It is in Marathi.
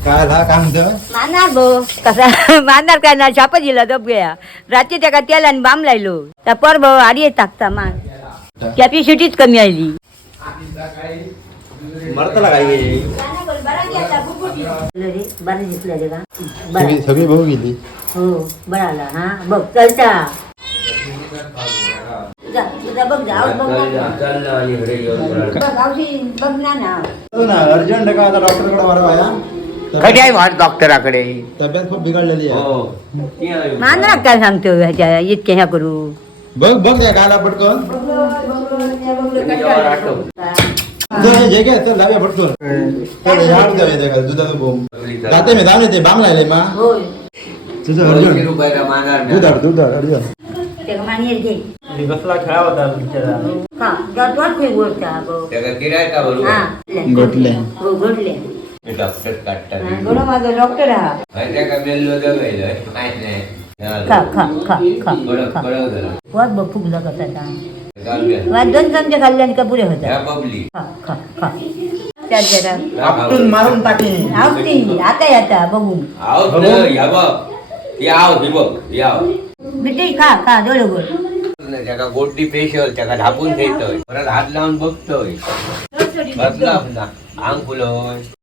काय झालं काम होतं मारणार भो कसा मारणार काय ना छाप दिला दब गया रात्री त्याका तेल आणि बाम लायलो त्या पर भाऊ आडी टाकता मान कॅपॅसिटीच कमी आली मरतला काय बरं दिसलं का सगळी भाऊ गेली हो बरं आला हा बघ चलता तुझा बघ जा बघ बघ ना अर्जंट का आता डॉक्टरकडे मारा कधी आहे वाट डॉक्टराकडे तब्येत खूप बिघडलेली आहे मारणार काय सांगतो ह्याच्या इतके ह्या करू बघ बघ त्या गाला पटकन जे काय तर लाव्या पटकन तर याड जावे त्या का दुधाचं बोंब जाते मी जाऊन येते बाम लायले मा होय तुझं अर्जंट दूध अर्जंट त्याला मानियर घे कसला खेळा होता बिचारा हा जटवाट खूप बोलता बघ हा गोटले हो घडले डॉक्टर काढतात गोडा माझा डॉक्टर हा माहिती का मेलो दगायला माहित नाही खा खा खा खा खा वाट बघ फुगला कसा वाट दोन चमचे खाल्ल्याने का पुरे होता बबली खा खा खा त्यात जरा आपटून मारून टाकी आवती आता येता बघून आव या बघ याव ही बघ याव मिठी खा खा जोड गोड त्याका गोटी फेशियल त्याका ढापून घेतोय परत हात लावून बघतोय बसला आपला अंग फुलोय